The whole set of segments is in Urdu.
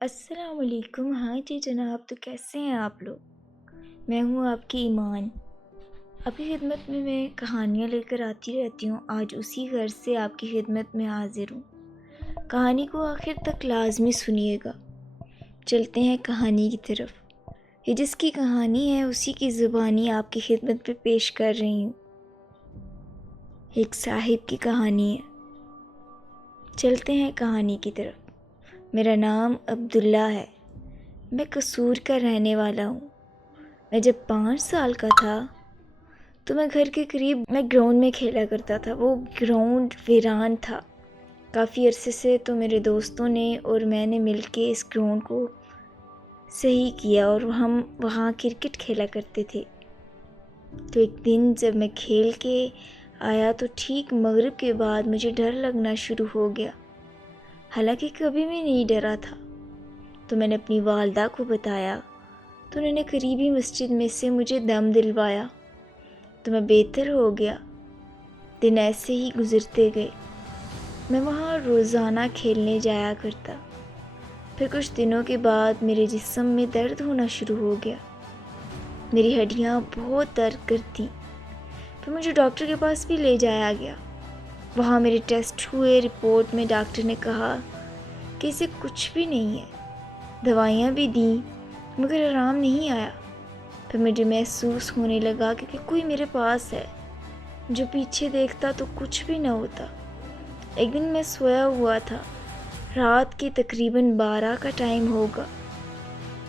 السلام علیکم۔ ہاں جی جناب، تو کیسے ہیں آپ لوگ؟ میں ہوں آپ کی ایمان۔ آپ کی خدمت میں کہانیاں لے کر آتی رہتی ہوں۔ آج اسی غرض سے آپ کی خدمت میں حاضر ہوں۔ کہانی کو آخر تک لازمی سنیے گا۔ چلتے ہیں کہانی کی طرف۔ یہ جس کی کہانی ہے اسی کی زبانی آپ کی خدمت میں پیش کر رہی ہوں۔ ایک صاحب کی کہانی ہے۔ چلتے ہیں کہانی کی طرف۔ میرا نام عبداللہ ہے۔ میں قصور کا رہنے والا ہوں۔ میں جب 5 سال کا تھا تو میں گھر کے قریب گراؤنڈ میں کھیلا کرتا تھا۔ وہ گراؤنڈ ویران تھا۔ کافی عرصے سے تو میرے دوستوں نے اور میں نے مل کے اس گراؤنڈ کو صحیح کیا اور ہم وہاں کرکٹ کھیلا کرتے تھے۔ تو ایک دن جب میں کھیل کے آیا تو ٹھیک مغرب کے بعد مجھے ڈر لگنا شروع ہو گیا، حالانکہ کبھی بھی نہیں ڈرا تھا۔ تو میں نے اپنی والدہ کو بتایا تو انہوں نے قریبی مسجد میں سے مجھے دم دلوایا تو میں بہتر ہو گیا۔ دن ایسے ہی گزرتے گئے۔ میں وہاں روزانہ کھیلنے جایا کرتا۔ پھر کچھ دنوں کے بعد میرے جسم میں درد ہونا شروع ہو گیا۔ میری ہڈیاں بہت درد کرتیں۔ پھر مجھے ڈاکٹر کے پاس بھی لے جایا گیا۔ وہاں میرے ٹیسٹ ہوئے۔ رپورٹ میں ڈاکٹر نے کہا کہ اسے کچھ بھی نہیں ہے۔ دوائیاں بھی دیں مگر آرام نہیں آیا۔ پھر مجھے محسوس ہونے لگا کہ کوئی میرے پاس ہے۔ جو پیچھے دیکھتا تو کچھ بھی نہ ہوتا۔ ایک دن میں سویا ہوا تھا۔ رات کے تقریباً 12 کا ٹائم ہوگا۔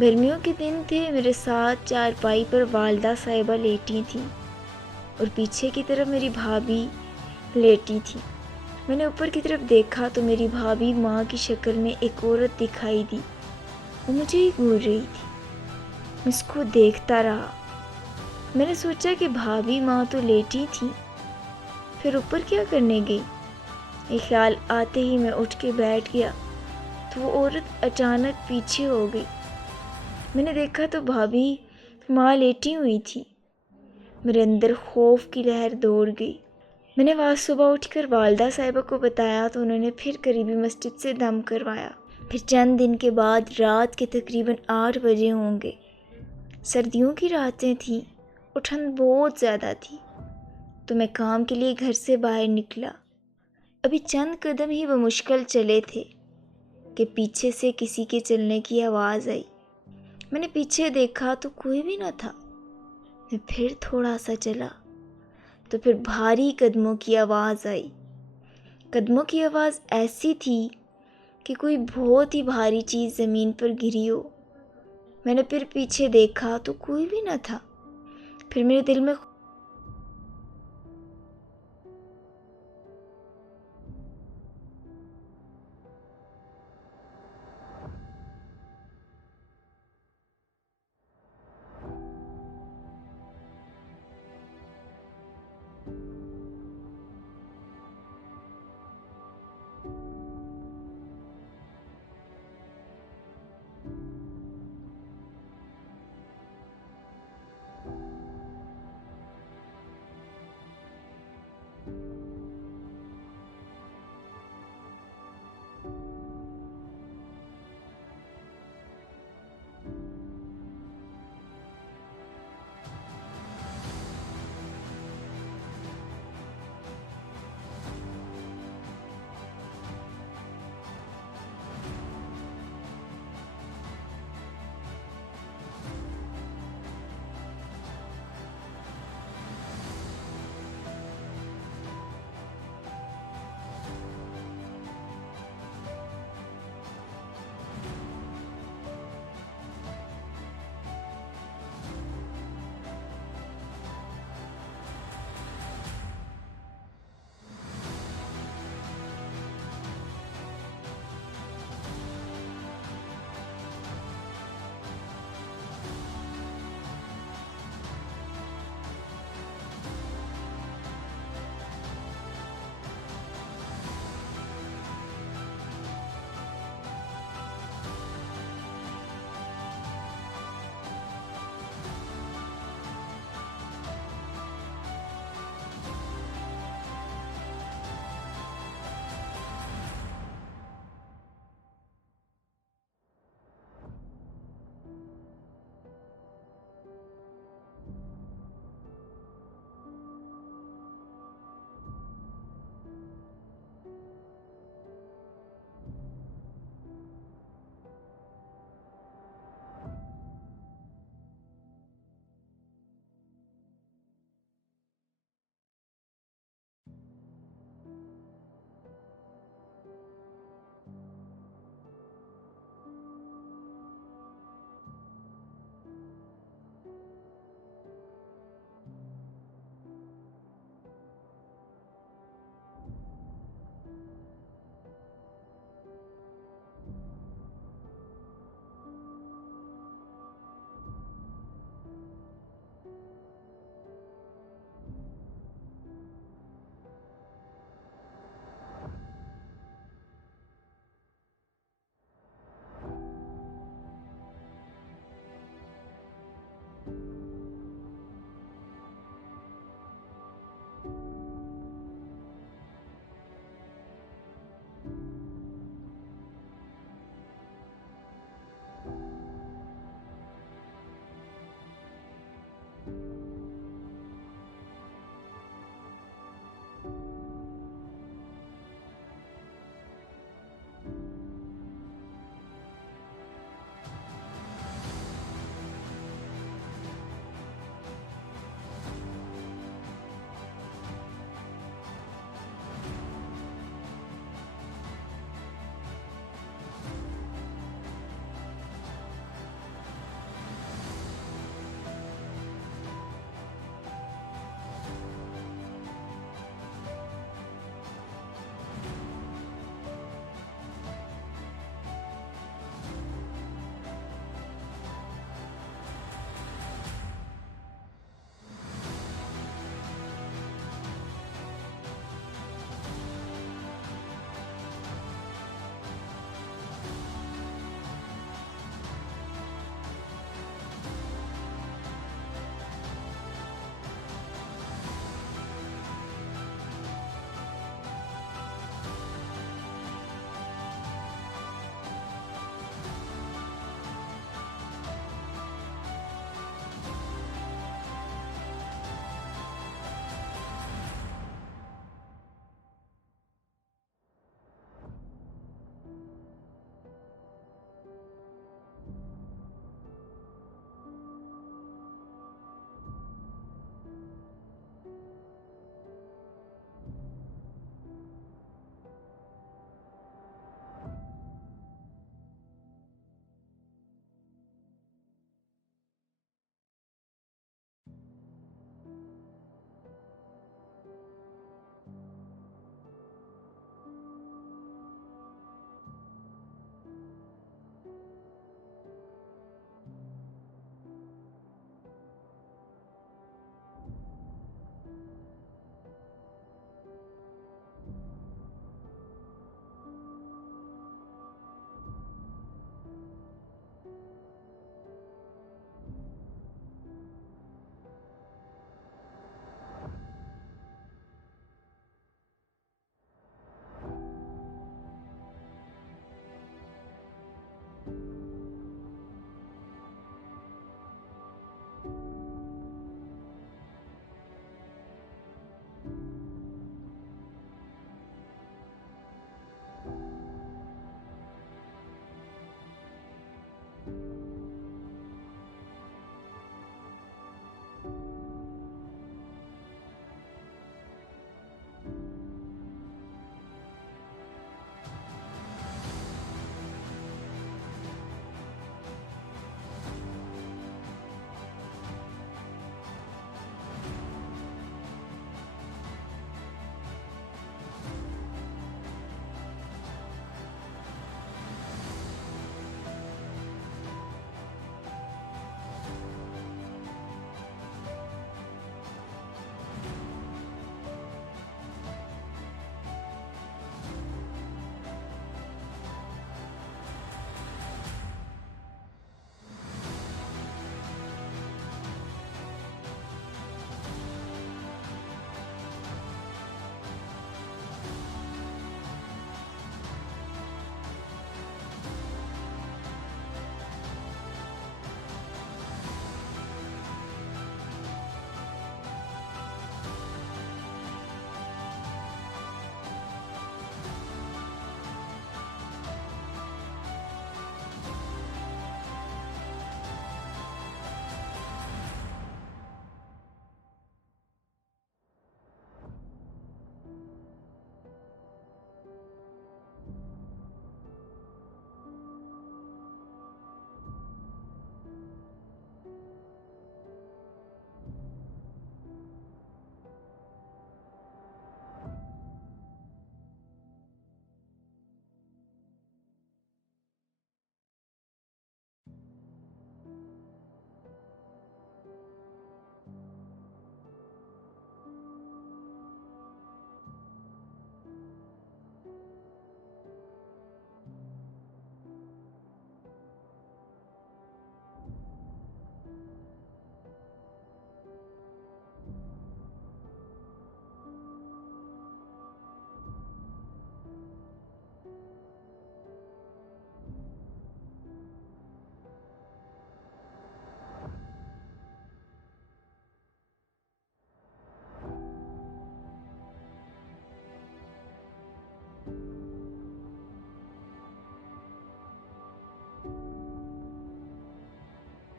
گرمیوں کے دن تھے۔ میرے ساتھ چارپائی پر والدہ صاحبہ لیٹی تھیں اور پیچھے کی طرف میری بھابھی لیٹی تھی۔ میں نے اوپر کی طرف دیکھا تو میری بھابھی ماں کی شکل میں ایک عورت دکھائی دی۔ وہ مجھے ہی گھور رہی تھی۔ میں اس کو دیکھتا رہا۔ میں نے سوچا کہ بھابھی ماں تو لیٹی تھی، پھر اوپر کیا کرنے گئی؟ یہ خیال آتے ہی میں اٹھ کے بیٹھ گیا تو وہ عورت اچانک پیچھے ہو گئی۔ میں نے دیکھا تو بھابھی ماں لیٹی ہوئی تھی۔ میرے اندر خوف کی لہر دوڑ گئی۔ میں نے آج صبح اٹھ کر والدہ صاحبہ کو بتایا تو انہوں نے پھر قریبی مسجد سے دم کروایا۔ پھر چند دن کے بعد رات کے تقریباً 8 بجے ہوں گے۔ سردیوں کی راتیں تھیں اور ٹھنڈ بہت زیادہ تھی۔ تو میں کام کے لیے گھر سے باہر نکلا۔ ابھی چند قدم ہی بمشکل چلے تھے کہ پیچھے سے کسی کے چلنے کی آواز آئی۔ میں نے پیچھے دیکھا تو کوئی بھی نہ تھا۔ میں پھر تھوڑا سا چلا تو پھر بھاری قدموں کی آواز آئی۔ قدموں کی آواز ایسی تھی کہ کوئی بہت ہی بھاری چیز زمین پر گری ہو۔ میں نے پھر پیچھے دیکھا تو کوئی بھی نہ تھا۔ پھر میرے دل میں